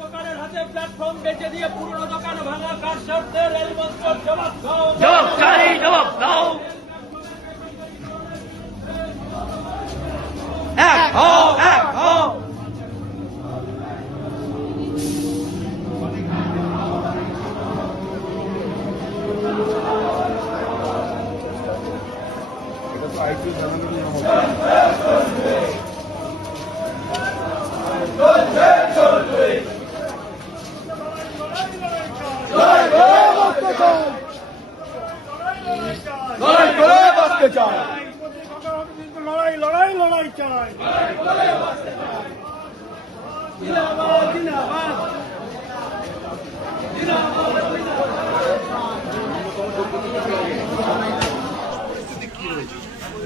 দোকানের হাতে প্ল্যাটফর্ম বেঁচে দিয়ে পুরনো দোকান ভাঙা কারসারতে রেলমন্ত্রীর জবাব দাও। জবাব দাও। এক হও, এক হও। লড়াই লড়াই লড়াই চাই। জিন্দাবাদ জিন্দাবাদ।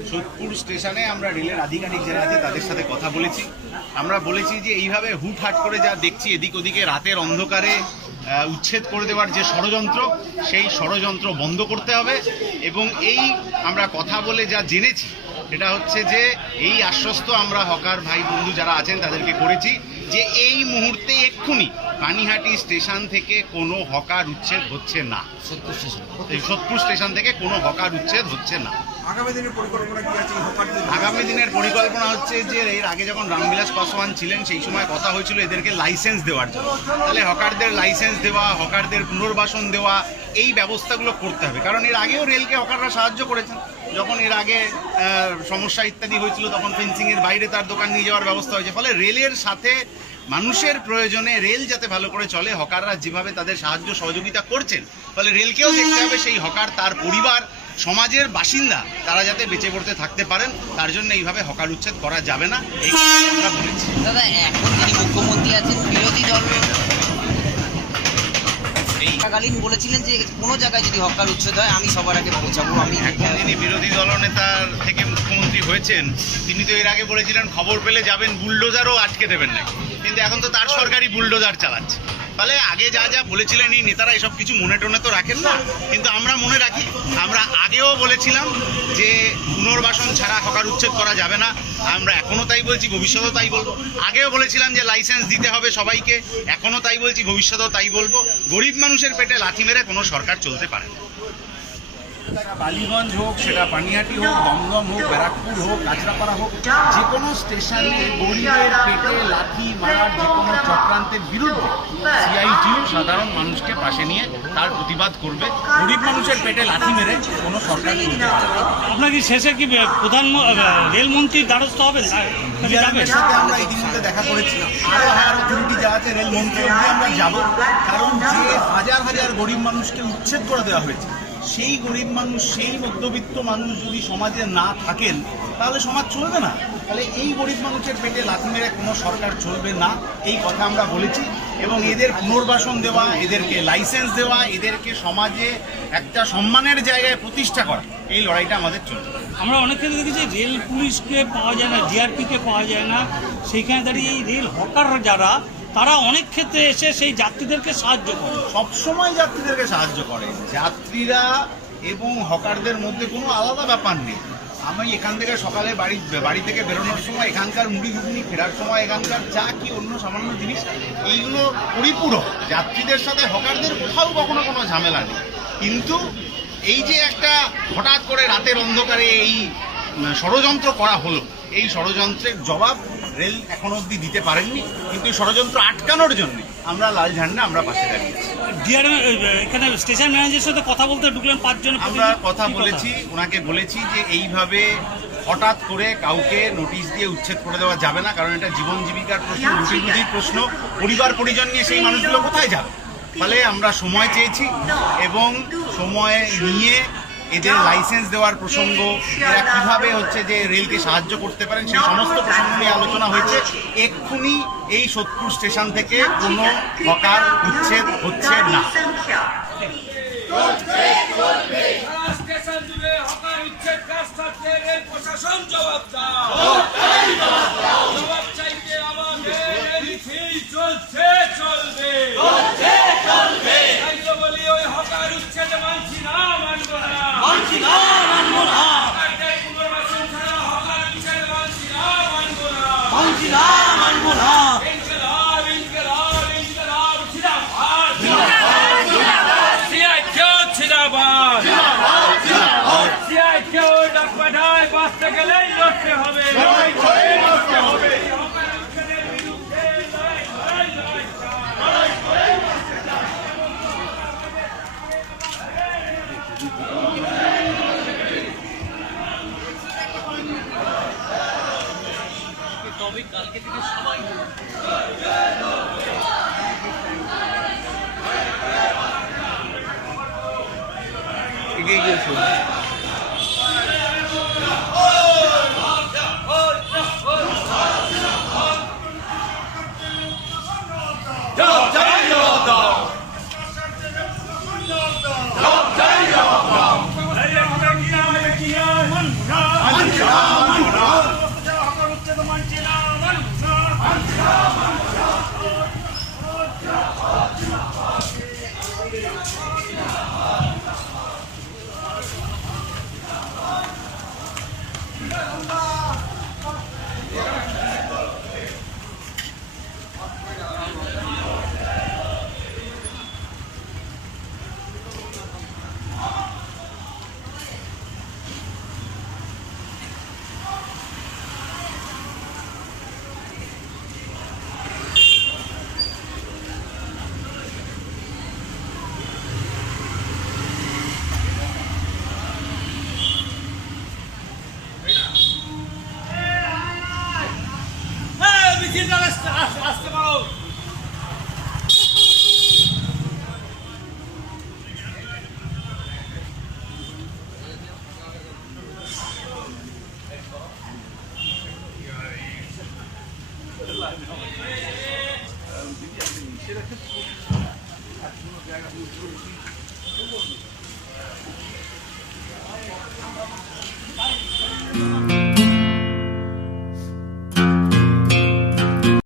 সোদপুর স্টেশনে আমরা রেলের আধিকারিক যারা আছে তাদের সাথে কথা বলেছি। আমরা বলেছি যে এইভাবে হুটহাট করে যা দেখছি এদিক ওদিকে রাতের অন্ধকারে উচ্ছেদ করে দেওয়ার যে ষড়যন্ত্র, সেই ষড়যন্ত্র বন্ধ করতে হবে। এবং এই আমরা কথা বলে যা জেনেছি সেটা হচ্ছে যে এই আশ্বস্ত আমরা হকার ভাই বন্ধু যারা আছেন তাদেরকে করেছি যে এই মুহূর্তে এক্ষুনি পানিহাটি স্টেশন থেকে কোনো হকার উচ্ছেদ হচ্ছে না। সোদপুর স্টেশন থেকে কোনো হকার উচ্ছেদ হচ্ছে না। আগামী দিনের পরিকল্পনা কি আছে? আগামী দিনের পরিকল্পনা হচ্ছে যে এর আগে যখন রামবিলাস পাসওয়ান ছিলেন সেই সময় কথা হয়েছিল এদেরকে লাইসেন্স দেওয়ার জন্য। তাহলে হকারদের লাইসেন্স দেওয়া, হকারদের পুনর্বাসন দেওয়া, এই ব্যবস্থাগুলো করতে হবে। কারণ এর আগেও রেলকে হকাররা সাহায্য করেছেন। যখন এর আগে সমস্যা ইত্যাদি হয়েছিল তখন ফেন্সিংয়ের বাইরে তার দোকান নিয়ে যাওয়ার ব্যবস্থা হয়েছে। ফলে রেলের সাথে মানুষের প্রয়োজনে রেল যাতে ভালো করে চলে, হকাররা যেভাবে তাদের সাহায্য সহযোগিতা করছেন, ফলে রেলকেও দেখতে হবে সেই হকার, তার পরিবার, সমাজের বাসিন্দা তারা যাতে বেঁচে পড়তে থাকতে পারেন, তার জন্য এইভাবে হকার উচ্ছেদ করা যাবে না, এই আমরা বলেছি। দাদা, এখন যিনি মুখ্যমন্ত্রী আছেন বিরোধী দল কালীন বলেছিলেন যে কোনো জায়গায় যদি হকার উচ্ছেদ হয় আমি সবার আগে পৌঁছাবো। আমি এখন যিনি বিরোধী দলনেতার থেকে মুখ্যমন্ত্রী হয়েছেন তিনি তো এর আগে বলেছিলেন খবর পেলে যাবেন, বুলডোজারও আটকে দেবেন নাকি। কিন্তু এখন তো তার সরকারই বুলডোজার চালাচ্ছে। ফলে আগে যা যা বলেছিলেন এই নেতারা এসব কিছু মনে টনে তো রাখেন না, কিন্তু আমরা মনে রাখি। আমরা আগেও বলেছিলাম যে পুনর্বাসন ছাড়া হকার উচ্ছেদ করা যাবে না, আমরা এখনও তাই বলছি, ভবিষ্যতেও তাই বলবো। আগেও বলেছিলাম যে লাইসেন্স দিতে হবে সবাইকে, এখনও তাই বলছি, ভবিষ্যতেও তাই বলবো। গরিব মানুষের পেটে লাথি মেরে কোনো সরকার চলতে পারে না। বালিগঞ্জ হোক, সেটা পানিহাটি হোক, দমদম হোক, ব্যারাকপুর হোক, কাঁচরাপাড়া হোক, যে কোনো স্টেশনে গরিবের পেটে লাথি মারার যে কোনো চক্রান্তের বিরুদ্ধে সিআইটিইউ সাধারণ মানুষকে পাশে নিয়ে তার প্রতিবাদ করবে। গরিব মানুষের পেটে লাথি মেরে কোনো সরকার চলতে পারে না। আপনার কি শেষে কি রেলমন্ত্রীর দ্বারস্থ হবেন? সাথে আমরা ইতিমধ্যে দেখা করেছি। আরো হায়ার অথরিটি যা আছে রেলমন্ত্রী আমরা যাব। কারণ যে হাজার হাজার গরিব মানুষকে উচ্ছেদ করে দেওয়া হয়েছে, সেই গরিব মানুষ, সেই মধ্যবিত্ত মানুষ যদি সমাজে না থাকেন তাহলে সমাজ চলবে না। তাহলে এই গরিব মানুষের পেটে লাথি মেরে কোনো সরকার চলবে না, এই কথা আমরা বলেছি। এবং এদের পুনর্বাসন দেওয়া, এদেরকে লাইসেন্স দেওয়া, এদেরকে সমাজে একটা সম্মানের জায়গায় প্রতিষ্ঠা করা, এই লড়াইটা আমাদের চলবে। আমরা অনেক ক্ষেত্রে দেখেছি রেল পুলিশকে পাওয়া যায় না, জিআরপিকে পাওয়া যায় না, সেইখানে দাঁড়িয়ে এই রেল হকার যারা তারা অনেক ক্ষেত্রে এসে সেই যাত্রীদেরকে সাহায্য করে, সবসময় যাত্রীদেরকে সাহায্য করে। যাত্রীরা এবং হকারদের মধ্যে কোনো আলাদা ব্যাপার নেই। আমি এখান থেকে সকালে বাড়ি থেকে বেরোনোর সময় এখানকার মুড়ি ঘুগনি, ফেরার সময় এখানকার চা কি অন্য সামান্য জিনিস, এইগুলো পরিপূরক। যাত্রীদের সাথে হকারদের কোথাও কখনো কোনো ঝামেলা নেই। কিন্তু এই যে একটা হঠাৎ করে রাতের অন্ধকারে এই ষড়যন্ত্র করা হলো, এই ষড়যন্ত্রের জবাব রেল এখনো অবধি দিতে পারেননি। কিন্তু এই ষড়যন্ত্র আটকানোর জন্য আমরা লাল ঝান্ডা আমরা পাশে দাঁড়িয়েছি। এখানে স্টেশন ম্যানেজারের সাথে কথা বলতে ঢুকলেন 5 জন। আমরা কথা বলেছি, ওনাকে বলেছি যে এইভাবে হঠাৎ করে কাউকে নোটিশ দিয়ে উচ্ছেদ করে দেওয়া যাবে না। কারণ এটা জীবন জীবিকার প্রশ্ন, রুটি প্রশ্ন, পরিবার পরিজন নিয়ে সেই মানুষগুলো কোথায় যাবে। ফলে আমরা সময় চেয়েছি এবং সময় নিয়ে এদের লাইসেন্স দেওয়ার প্রসঙ্গ, এরা কিভাবে হচ্ছে যে রেলকে সাহায্য করতে পারেন, সেই সমস্ত প্রসঙ্গ নিয়ে আলোচনা হয়েছে। এক্ষুনি এই সোদপুর স্টেশন থেকে কোনো হকার উচ্ছেদ হচ্ছে না। গেলেই লড়তে হবে। এগিয়ে গিয়েছে। আসতে পারো। জায়গা